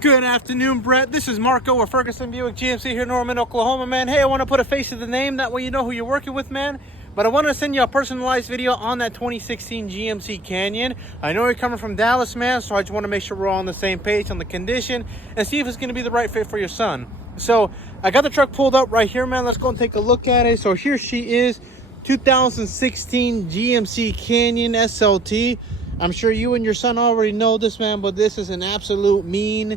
Good afternoon, Brett. This is Marco with Ferguson Buick GMC here in Norman, Oklahoma, man. Hey, I want to put a face to the name. That way you know who you're working with, man. But I want to send you a personalized video on that 2016 GMC Canyon. I know you're coming from Dallas, man, so I just want to make sure we're all on the same page on the condition and see if it's going to be the right fit for your son. So I got the truck pulled up right here, man. Let's go and take a look at it. So here she is, 2016 GMC Canyon SLT. I'm sure you and your son already know this, man, but this is an absolute mean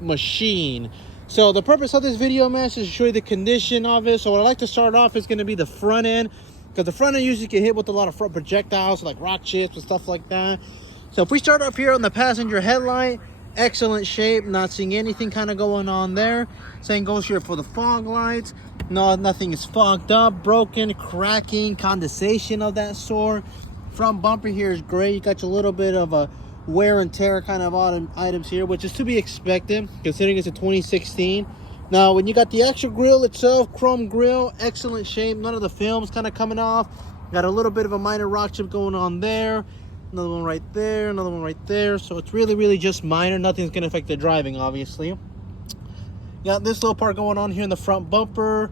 machine. So the purpose of this video, man, is to show you the condition of it. So what I like to start off is going to be the front end, because the front end usually get hit with a lot of front projectiles like rock chips and stuff like that. So if we start up here on the passenger headlight, excellent shape, not seeing anything kind of going on there. Same goes here for the fog lights. No, nothing is fogged up, broken, cracking, condensation of that sort. Front bumper here is great. You got a little bit of a wear and tear kind of items here, which is to be expected considering it's a 2016. Now when you got the actual grill itself, chrome grill, excellent shape, none of the films kind of coming off. Got a little bit of a minor rock chip going on there, another one right there, another one right there. So it's really just minor. Nothing's going to affect the driving, obviously. Got this little part going on here in the front bumper,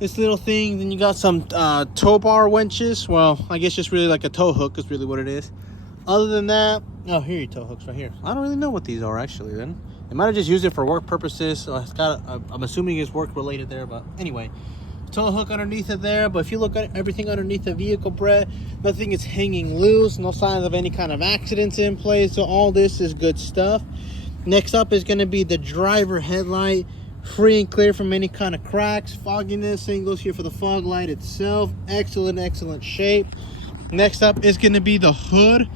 this little thing. Then you got some tow bar winches. Well, I guess just really like a tow hook is really what it is. Other than that, oh, here are your tow hooks right here. I don't really know what these are actually. Then they might have just used it for work purposes. So it's got I'm assuming it's work related there, but anyway, tow hook underneath it there. But if you look at everything underneath the vehicle, Brett, nothing is hanging loose, no signs of any kind of accidents in place. So all this is good stuff. Next up is going to be the driver headlight, free and clear from any kind of cracks, fogginess. Same goes here for the fog light itself. Excellent shape. Next up is going to be the hood.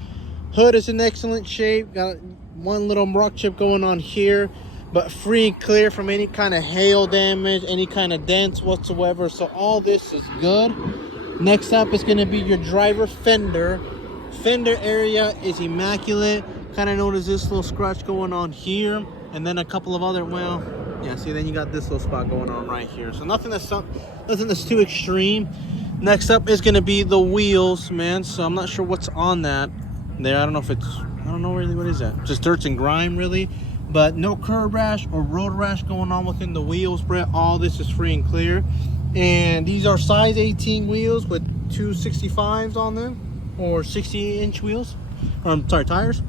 Hood is in excellent shape. Got one little rock chip going on here, but free and clear from any kind of hail damage, any kind of dents whatsoever. So all this is good. Next up is going to be your driver fender. Fender area is immaculate. Kind of notice this little scratch going on here, and then a couple of other, well, yeah, see, then you got this little spot going on right here. So nothing that's too extreme. Next up is going to be the wheels, man. So I'm not sure what's on that there. I don't know if it's, I don't know really what is that. Just dirt and grime, really. But no curb rash or road rash going on within the wheels, Brett. All this is free and clear. And these are size 18 wheels with 265s on them, or 60-inch wheels. I'm sorry, tires.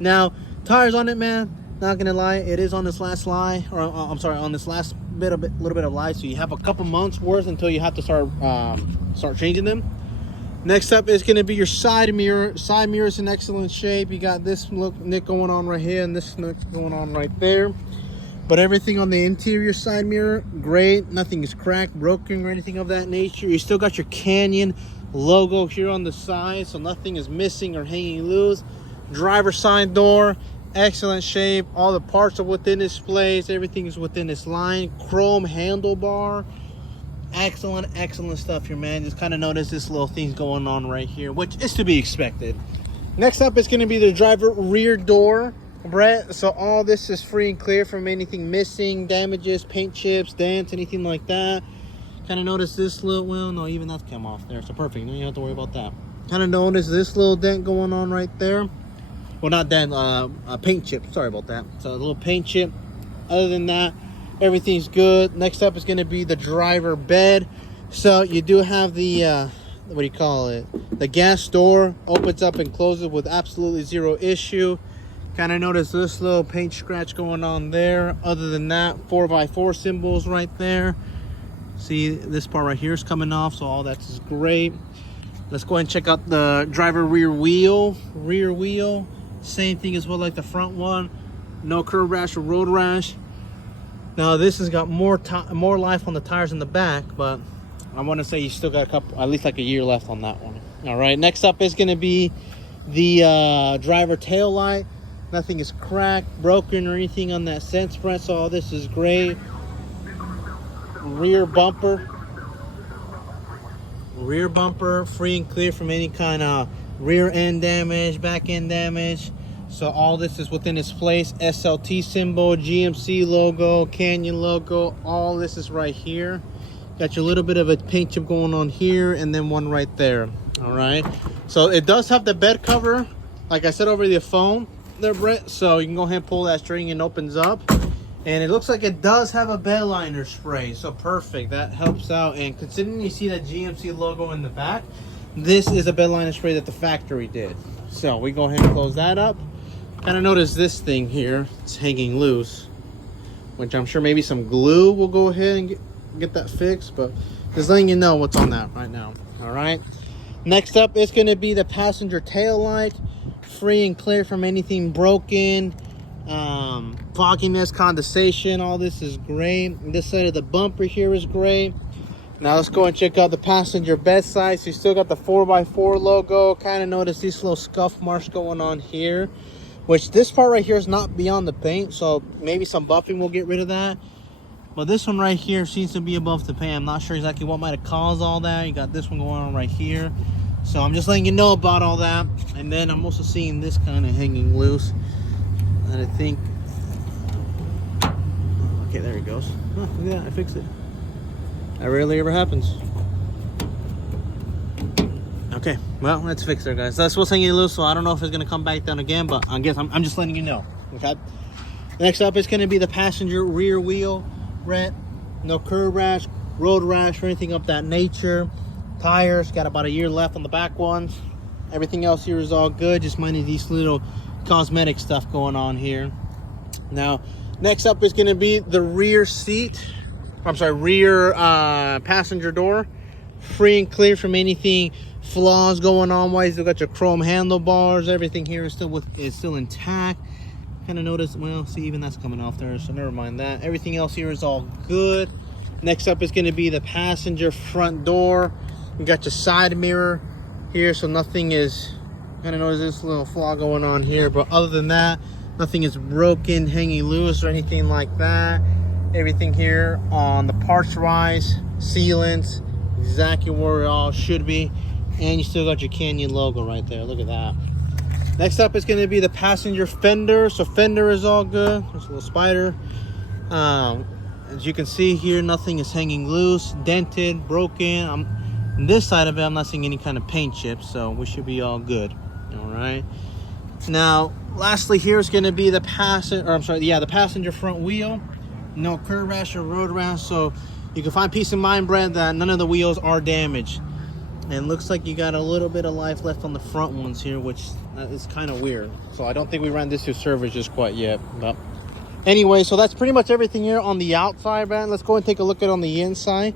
Now, tires on it, man. Not gonna lie, it is on this last lie, or I'm sorry, on this last little bit of life. So you have a couple months worth until you have to start changing them. Next up is gonna be your side mirror. Side mirror is in excellent shape. You got this nick going on right here, and this nick going on right there. But everything on the interior side mirror, great. Nothing is cracked, broken, or anything of that nature. You still got your Canyon logo here on the side, so nothing is missing or hanging loose. Driver side door, excellent shape. All the parts are within this place. Everything is within this line. Chrome handlebar. Excellent stuff here, man. Just kind of notice this little thing's going on right here, which is to be expected. Next up is going to be the driver rear door, Brett. So all this is free and clear from anything missing, damages, paint chips, dents, anything like that. Kind of notice this little, well, no, even that's come off there. So perfect. You don't have to worry about that. Kind of notice this little dent going on right there. Well, not that, a paint chip. Sorry about that. So a little paint chip. Other than that, everything's good. Next up is going to be the driver bed. So you do have the, what do you call it? The gas door opens up and closes with absolutely zero issue. Kind of notice this little paint scratch going on there. Other than that, 4x4 symbols right there. See, this part right here is coming off, so all that's great. Let's go ahead and check out the driver rear wheel. Rear wheel. Same thing as well like the front one. No curb rash or road rash. Now this has got more life on the tires in the back, but I want to say you still got at least like a year left on that one. All right, next up is going to be the driver tail light. Nothing is cracked, broken, or anything on that sense front, so all this is great. Rear bumper, free and clear from any kind of rear end damage, back end damage. So all this is within its place. SLT symbol, GMC logo, Canyon logo, all this is right here. Got your little bit of a paint chip going on here, and then one right there. All right, so it does have the bed cover, like I said over the phone. there, Brett. So you can go ahead and pull that string and it opens up. And it looks like it does have a bed liner spray. So perfect. That helps out. And considering you see that GMC logo in the back, this is a bed liner spray that the factory did. So we go ahead and close that up. Kind of notice this thing here. It's hanging loose, which I'm sure maybe some glue will go ahead and get that fixed. But just letting you know what's on that right now. All right. Next up, it's going to be the passenger tail light, free and clear from anything broken, fogginess, condensation. All this is great. This side of the bumper here is great. Now let's go and check out the passenger bedside. So you still got the 4x4 logo. Kind of notice these little scuff marks going on here, which this part right here is not beyond the paint, so maybe some buffing will get rid of that. But this one right here seems to be above the paint. I'm not sure exactly what might have caused all that. You got this one going on right here. So I'm just letting you know about all that. And then I'm also seeing this kind of hanging loose. And I think, okay, there it goes. Oh, look at that, I fixed it. That rarely ever happens. Okay, well, let's fix it, guys. That's what's hanging loose, so I don't know if it's gonna come back down again, but I guess I'm just letting you know. Okay. Next up is gonna be the passenger rear wheel. Brett, no curb rash, road rash, or anything of that nature. Tires, got about a year left on the back ones. Everything else here is all good, just minding these little cosmetic stuff going on here. Now, next up is gonna be the rear seat. I'm sorry, rear passenger door. Free and clear from anything flaws going on. Why you still got your chrome handlebars. Everything here is still intact. Kind of notice, well, see, even that's coming off there, so never mind that. Everything else here is all good. Next up is going to be the passenger front door. You got your side mirror here, so nothing is, kind of notice this little flaw going on here, but other than that, nothing is broken, hanging loose, or anything like that. Everything here on the parts rise, sealants, exactly where it all should be. And you still got your Canyon logo right there. Look at that. Next up is going to be the passenger fender. So fender is all good. There's a little spider. As you can see here, nothing is hanging loose, dented, broken. On this side of it, I'm not seeing any kind of paint chips, so we should be all good. All right. Now, lastly, here is going to be the the passenger front wheel. No curb rash or road rash, so you can find peace of mind, Brad, that none of the wheels are damaged. And looks like you got a little bit of life left on the front ones here, which is kind of weird. So I don't think we ran this through service just quite yet. But anyway, so that's pretty much everything here on the outside, Brad. Let's go and take a look at on the inside.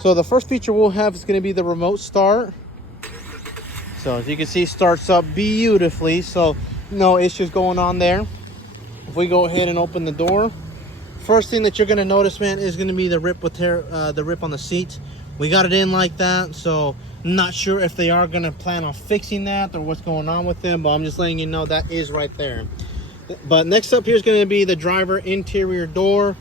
So the first feature we'll have is going to be the remote start. So as you can see, starts up beautifully. So no issues going on there. If we go ahead and open the door, first thing that you're going to notice, man, is going to be the rip on the seats. We got it in like that, so not sure if they are going to plan on fixing that or what's going on with them, but I'm just letting you know that is right there. But next up here is going to be the driver interior door.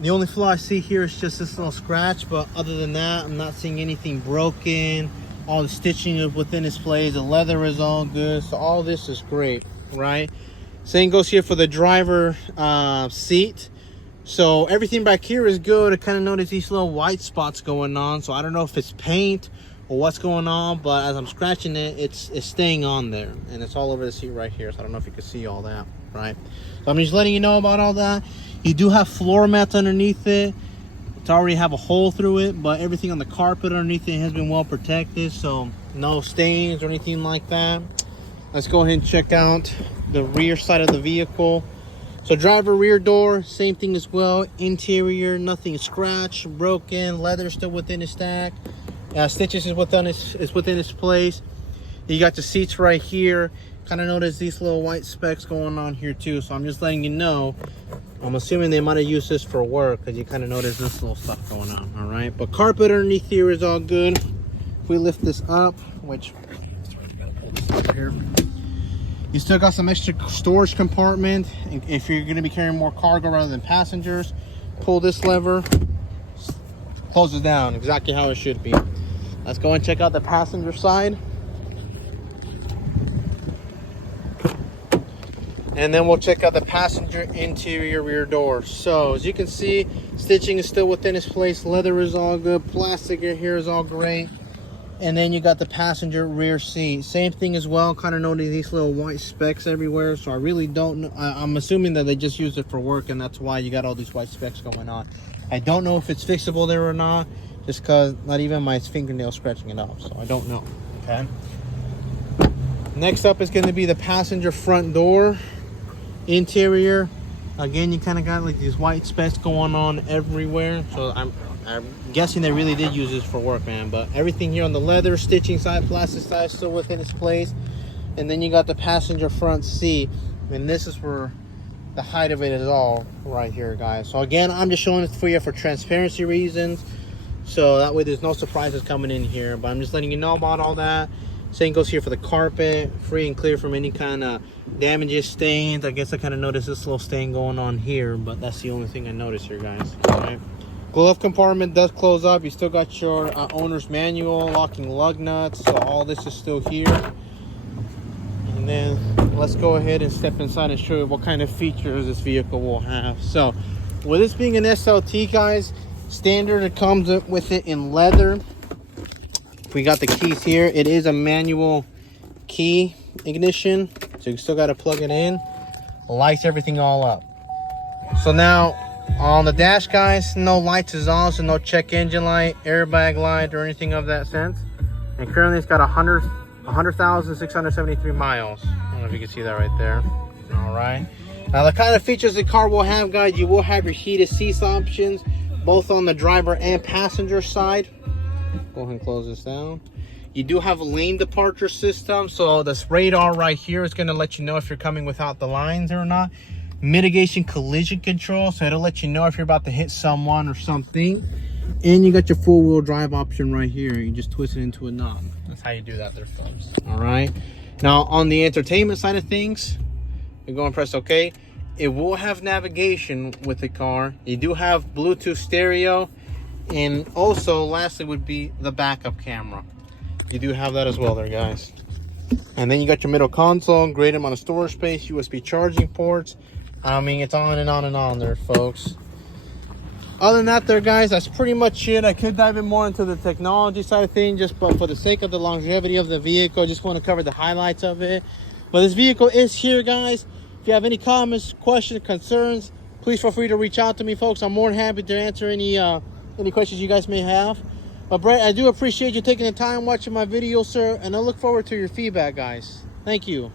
The only flaw I see here is just this little scratch, but other than that, I'm not seeing anything broken. All the stitching is within its place. The leather is all good, so all this is great, right? Same goes here for the driver seat. So everything back here is good. I kind of notice these little white spots going on, so I don't know if it's paint or what's going on, but as I'm scratching it, it's staying on there, and it's all over the seat right here, so I don't know if you can see all that, right? So I'm just letting you know about all that. You do have floor mats underneath it. It's already have a hole through it, but everything on the carpet underneath it has been well protected, so no stains or anything like that. Let's go ahead and check out the rear side of the vehicle. So driver rear door, same thing as well. Interior, nothing scratched, broken, leather still within its stack. Stitches is within its place. You got the seats right here. Kind of notice these little white specks going on here too. So I'm just letting you know. I'm assuming they might have used this for work because you kind of notice this little stuff going on. All right, but carpet underneath here is all good. If we lift this up, which here. You still got some extra storage compartment. If you're going to be carrying more cargo rather than passengers, pull this lever, closes down exactly how it should be. Let's go and check out the passenger side. And then we'll check out the passenger interior rear door. So as you can see, stitching is still within its place. Leather is all good. Plastic here is all great. And then you got the passenger rear seat. Same thing as well. Kind of notice these little white specks everywhere. So I really don't know. I'm assuming that they just use it for work, and that's why you got all these white specks going on. I don't know if it's fixable there or not, just because not even my fingernail scratching it off. So I don't know. Okay. Next up is going to be the passenger front door interior. Again, you kind of got like these white specks going on everywhere. So I'm guessing they really did use this for work, man. But everything here on the leather, stitching side, plastic side, still within its place. And then you got the passenger front seat. And this is where the height of it is all right here, guys. So again, I'm just showing it for you for transparency reasons. So that way there's no surprises coming in here. But I'm just letting you know about all that. Same goes here for the carpet. Free and clear from any kind of damages, stains. I guess I kind of noticed this little stain going on here. But that's the only thing I noticed here, guys. All right. Glove compartment does close up. You still got your owner's manual, locking lug nuts. So all this is still here. And then let's go ahead and step inside and show you what kind of features this vehicle will have. So with this being an SLT, guys, standard, it comes with it in leather. We got the keys here. It is a manual key ignition, so you still got to plug it in. Lights everything all up. So now on the dash, guys, no lights is on, so no check engine light, airbag light, or anything of that sense. And currently it's got 100,673 miles. I don't know if you can see that right there. All right. Now the kind of features the car will have, guys, you will have your heated seats options, both on the driver and passenger side. Go ahead and close this down. You do have a lane departure system, so this radar right here is going to let you know if you're coming without the lines or not. Mitigation collision control, so it'll let you know if you're about to hit someone or something. And you got your four-wheel drive option right here. You just twist it into a knob. That's how you do that there, folks. All right. Now on the entertainment side of things, you're going to press OK. It will have navigation with the car. You do have Bluetooth stereo, and also lastly would be the backup camera. You do have that as well there, guys. And then you got your middle console, great amount of storage space, USB charging ports. I mean, it's on and on and on there, folks. Other than that there, guys, that's pretty much it. I could dive in more into the technology side of things, but for the sake of the longevity of the vehicle, I just want to cover the highlights of it. But this vehicle is here, guys. If you have any comments, questions, concerns, please feel free to reach out to me, folks. I'm more than happy to answer any questions you guys may have. But Brett, I do appreciate you taking the time watching my video, sir, and I look forward to your feedback, guys. Thank you.